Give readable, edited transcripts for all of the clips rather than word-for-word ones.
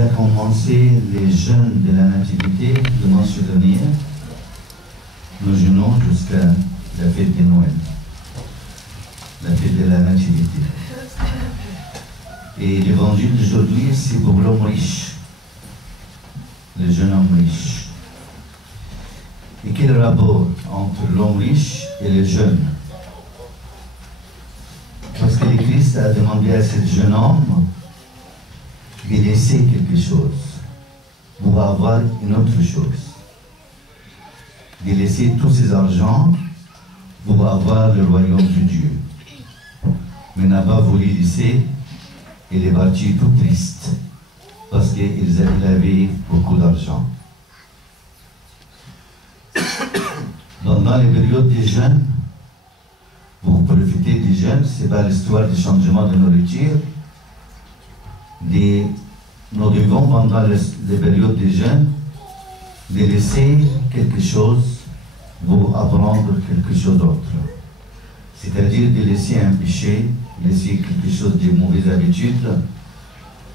a commencé les jeûnes de la Nativité le dimanche dernier. Nous jeûnons jusqu'à la fête de Noël, la fête de la Nativité. Et l'évangile d'aujourd'hui, c'est pour l'homme riche, le jeune homme riche. Et quel rapport entre l'homme riche et le jeune? Parce que le Christ a demandé à ce jeune homme de laisser quelque chose pour avoir une autre chose. De laisser tous ses argents pour avoir le royaume de Dieu. Mais n'a pas voulu laisser, il est parti tout triste parce qu'il avait beaucoup d'argent. Dans les périodes des jeûnes, pour profiter des jeûnes, ce n'est pas l'histoire du changement de nourriture. Nous devons, pendant les périodes des jeûnes, de laisser quelque chose pour apprendre quelque chose d'autre. C'est-à-dire de laisser un péché, laisser quelque chose de mauvaises habitudes,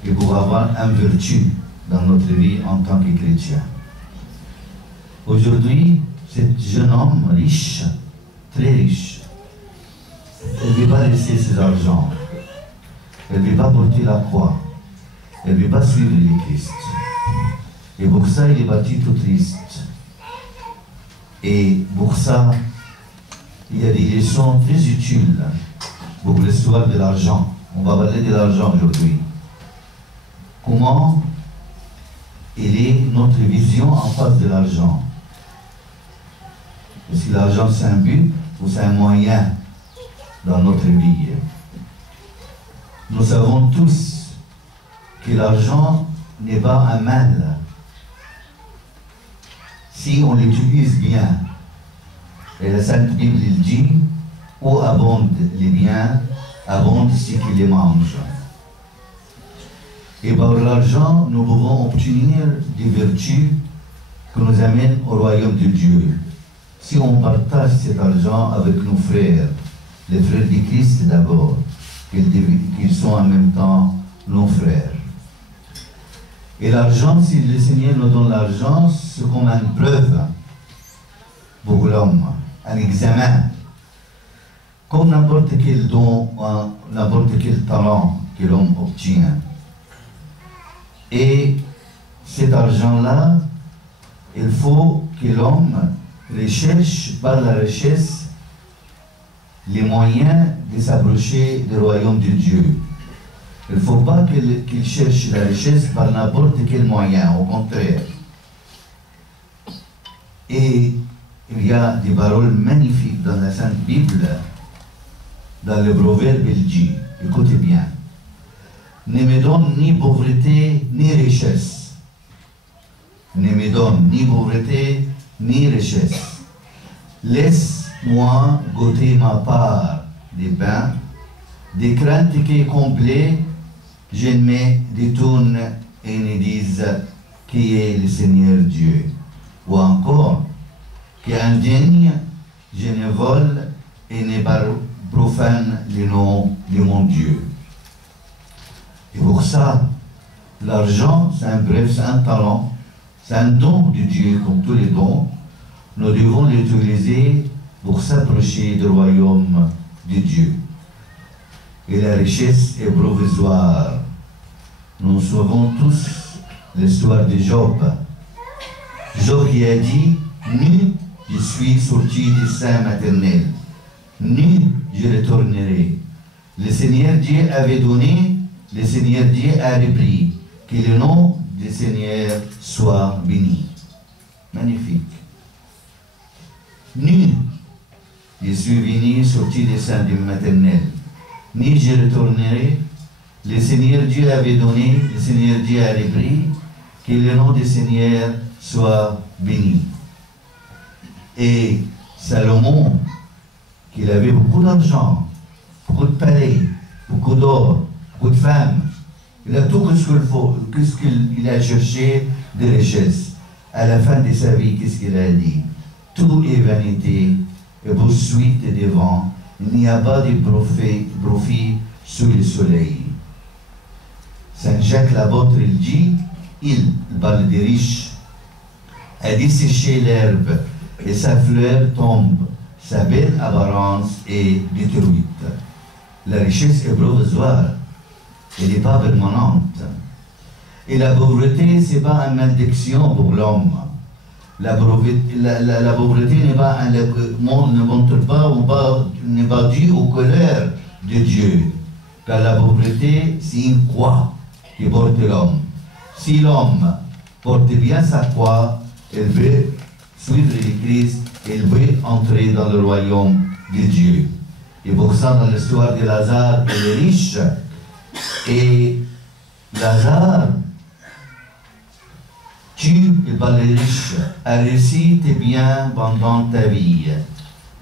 et pour avoir une vertu dans notre vie en tant que chrétien. Aujourd'hui, ce jeune homme riche, très riche, il ne veut pas laisser ses argents, il ne veut pas porter la croix, il ne veut pas suivre le Christ. Et pour ça, il est parti tout triste. Et pour ça, il y a des leçons très utiles pour l'histoire de l'argent. On va parler de l'argent aujourd'hui. Comment il est notre vision en face de l'argent. Est-ce que l'argent c'est un but ou c'est un moyen dans notre vie? Nous savons tous que l'argent n'est pas un mal si on l'utilise bien. Et la Sainte Bible il dit, où abondent les biens, abondent ceux qui les mangent. Et par l'argent, nous pouvons obtenir des vertus qui nous amènent au royaume de Dieu. Si on partage cet argent avec nos frères, les frères du Christ d'abord, qu'ils sont en même temps nos frères. Et l'argent, si le Seigneur nous donne l'argent, c'est comme une preuve pour l'homme, un examen. Comme n'importe quel don, n'importe quel talent que l'homme obtient. Et cet argent-là, il faut que l'homme recherche par la richesse les moyens de s'approcher du royaume de Dieu. Il ne faut pas qu'il cherche la richesse par n'importe quel moyen, au contraire. Et il y a des paroles magnifiques dans la Sainte Bible, dans le proverbe, il dit, écoutez bien, ne me donne ni pauvreté ni richesse. Ne me donne ni pauvreté ni richesse. Laisse-moi goûter ma part des pains, des craintes qui est complet, je me détourne et ne dise qui est le Seigneur Dieu. Ou encore, qu'indigne, je ne vole et ne profane le nom de mon Dieu. Et pour ça, l'argent, c'est un bref, c'est un talent, c'est un don de Dieu, comme tous les dons. Nous devons l'utiliser pour s'approcher du royaume de Dieu. Et la richesse est provisoire. Nous savons tous l'histoire de Job. Job qui a dit, ni je suis sorti du sein maternel, ni je retournerai. Le Seigneur Dieu avait donné, le Seigneur Dieu a repris. Que le nom du Seigneur soit béni. Magnifique. Ni je suis venu sorti du sein du maternel, ni je retournerai. Le Seigneur Dieu avait donné, le Seigneur Dieu a repris. Que le nom du Seigneur soit béni. Et Salomon, qu'il avait beaucoup d'argent, beaucoup de palais, beaucoup d'or, beaucoup de femmes, il a tout ce qu'il a cherché de richesse. À la fin de sa vie, qu'est-ce qu'il a dit? Tout est vanité et poursuite des vents. Il n'y a pas de profit sous le soleil. Saint Jacques l'apôtre, il dit il parle des riches, a desséché l'herbe et sa fleur tombe, sa belle apparence est détruite. La richesse est provisoire, elle n'est pas permanente. Et la pauvreté, ce n'est pas une malédiction pour l'homme. La pauvreté ne montre pas ou n'est pas due aux colères de Dieu. Car la pauvreté, c'est une croix qui porte l'homme. Si l'homme porte bien sa croix, il veut suivre le Christ, il veut entrer dans le royaume de Dieu. Et pour ça, dans l'histoire de Lazare et les riches, et Lazare, tu, par les riches, as réussi tes biens pendant ta vie.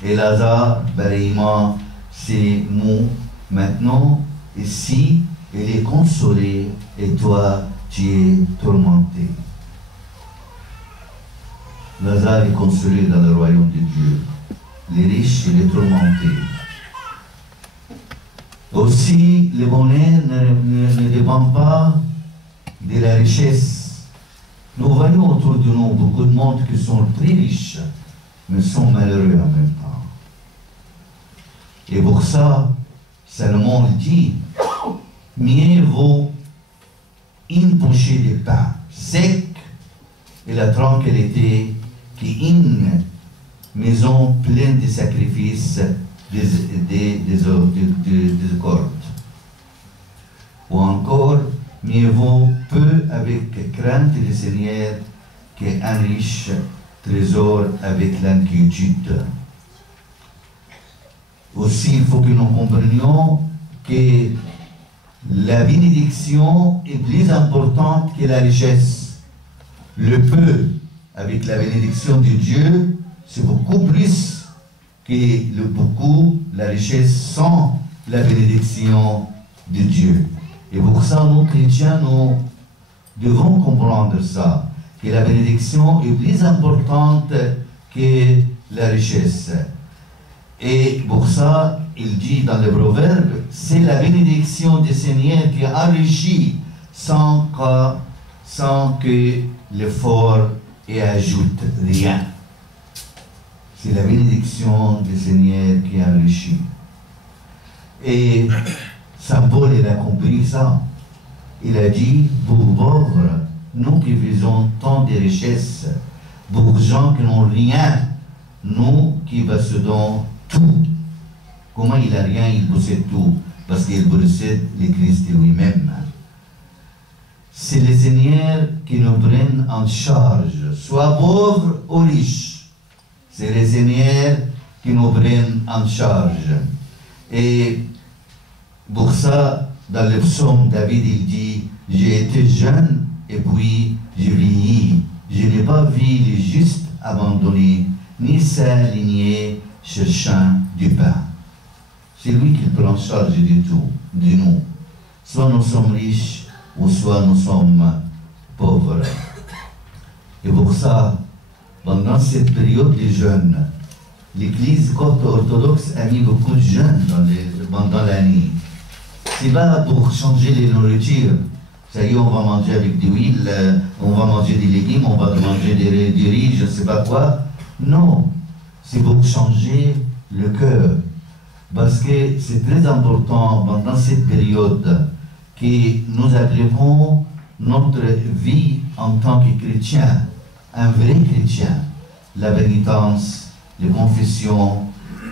Et Lazare, pareillement, c'est mou. Maintenant, ici, il est consolé et toi, tu es tourmenté. Lazare est consolé dans le royaume de Dieu. Les riches, il est tourmenté. Aussi, le bonheur ne dépend pas de la richesse. Nous voyons autour de nous beaucoup de monde qui sont très riches, mais sont malheureux en même temps. Et pour ça, Salomon dit, mieux vaut une bouchée de pain sec et la tranquillité qu'une maison pleine de sacrifices des cordes. Ou encore, mieux vaut peu avec crainte du Seigneur qu'un riche trésor avec l'inquiétude. Aussi, il faut que nous comprenions que la bénédiction est plus importante que la richesse. Le peu avec la bénédiction de Dieu, c'est beaucoup plus que le beaucoup, la richesse sans la bénédiction de Dieu. Et pour ça, nous, chrétiens, nous devons comprendre ça, que la bénédiction est plus importante que la richesse. Et pour ça, il dit dans le proverbe, c'est la bénédiction du Seigneur qui enrichit sans que l'effort y ajoute rien. C'est la bénédiction du Seigneur qui enrichit. Et Saint Paul, il a compris ça. Il a dit, pour pauvres, nous qui faisons tant de richesses, pour gens qui n'ont rien, nous qui possédons tout. Comment il n'a rien, il possède tout? Parce qu'il possède le Christ lui-même. C'est le Seigneur qui nous prenne en charge, soit pauvres ou riches. C'est le Seigneur qui nous prenne en charge. Et pour ça, dans le psaume, David, il dit, j'ai été jeune et puis j'ai vieilli. Je n'ai pas vu les justes abandonnés, ni sa lignée cherchant du pain. C'est lui qui prend charge de tout, de nous. Soit nous sommes riches, ou soit nous sommes pauvres. Et pour ça, pendant cette période de jeûne, l'Église copte orthodoxe a mis beaucoup de jeûnes pendant l'année. C'est pas pour changer les nourritures. Ça y est, on va manger avec de l'huile, on va manger des légumes, on va manger du riz, je ne sais pas quoi. Non, c'est pour changer le cœur. Parce que c'est très important pendant cette période que nous appliquons notre vie en tant que chrétien, un vrai chrétien, la pénitence, les confessions,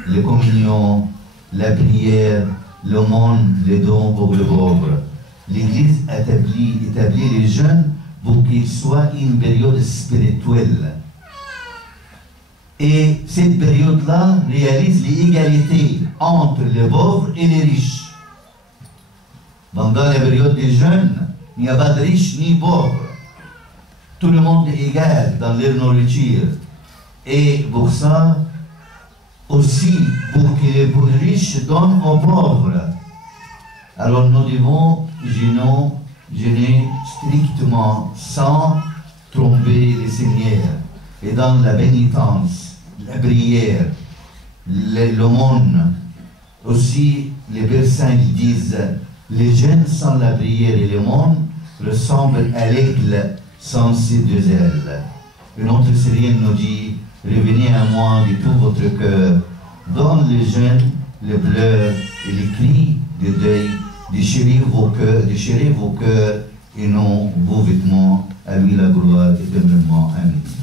les communions, la prière, l'aumône, les dons pour les pauvres. L'Église établit les jeûnes pour qu'il soit une période spirituelle. Et cette période-là réalise l'égalité entre les pauvres et les riches. Pendant la période des jeûnes, il n'y a pas de riches ni pauvres. Tout le monde est égal dans leur nourriture. Et pour ça, aussi, pour que les riches donnent aux pauvres. Alors nous devons jeûner strictement sans tromper le Seigneur. Et dans la pénitence, la prière, l'aumône, aussi les Pères Saints disent, les jeûnes sans la prière et l'aumône ressemble à l'aigle sans ses deux ailes. Et notre Seigneur nous dit, revenez à moi de tout votre cœur, dans les jeûnes, les pleurs et les cris de deuil, déchirez vos cœurs et non vos vêtements, à lui la gloire éternellement. Amen.